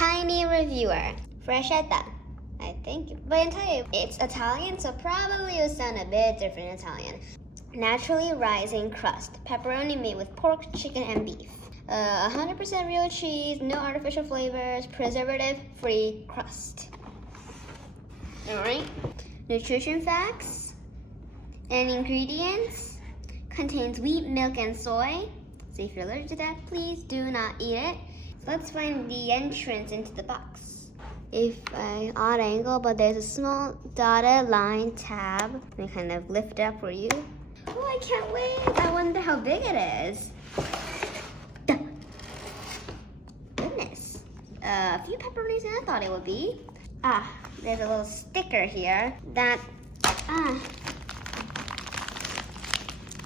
tiny reviewer. Freschetta, I think. But I tell you, it's Italian, so probably it will sound a bit different in Italian. Naturally rising crust. Pepperoni made with pork, chicken, and beef. 100% real cheese, no artificial flavors, preservative-free crust. Alright. Nutrition facts and ingredients. Contains wheat, milk, and soy. So if you're allergic to that, please do not eat it. So let's find the entrance into the box. If an odd angle, but there's a small dotted line tab. Let me kind of lift it up for you. Oh, I can't wait. I wonder how big it is. Goodness. A few pepperonis than I thought it would be. There's a little sticker here that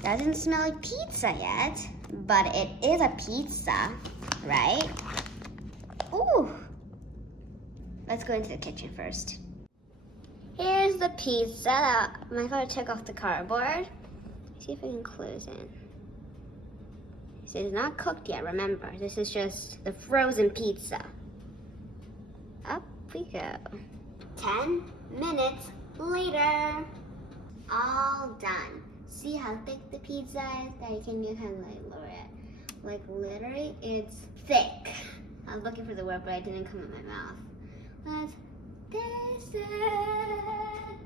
doesn't smell like pizza yet, but it is a pizza, right? Ooh. Let's go into the kitchen first. Here's the pizza. My father took off the cardboard. See if I can close it. This is not cooked yet, remember. This is just the frozen pizza. Up we go. 10 minutes later. All done. See how thick the pizza is? That you can kind of like lower it. Like literally, it's thick. I was looking for the word, but it didn't come in my mouth. Let's taste it.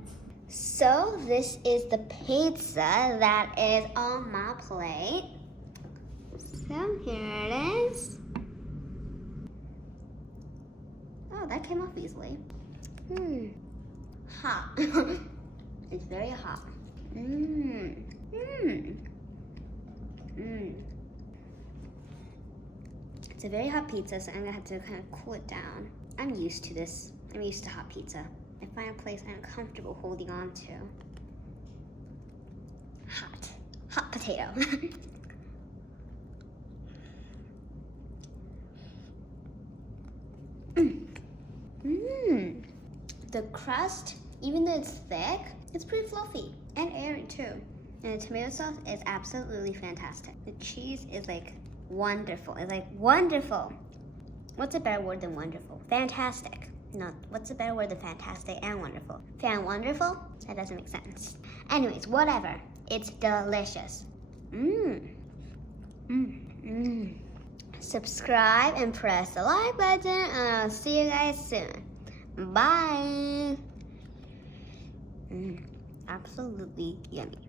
So this is the pizza that is on my plate. So here it is. Oh, that came off easily. Hot. It's very hot. It's a very hot pizza, so I'm gonna have to kind of cool it down. I'm used to this. I'm used to hot pizza. I find a place I'm comfortable holding on to. Hot potato. The crust, even though it's thick, it's pretty fluffy and airy too. And the tomato sauce is absolutely fantastic. The cheese is like wonderful. It's like wonderful. What's a better word than wonderful? Fantastic. No, what's a better word than fantastic and wonderful? Fan-wonderful? That doesn't make sense. Anyways, whatever. It's delicious. Subscribe and press the like button, and I'll see you guys soon. Bye. Absolutely yummy.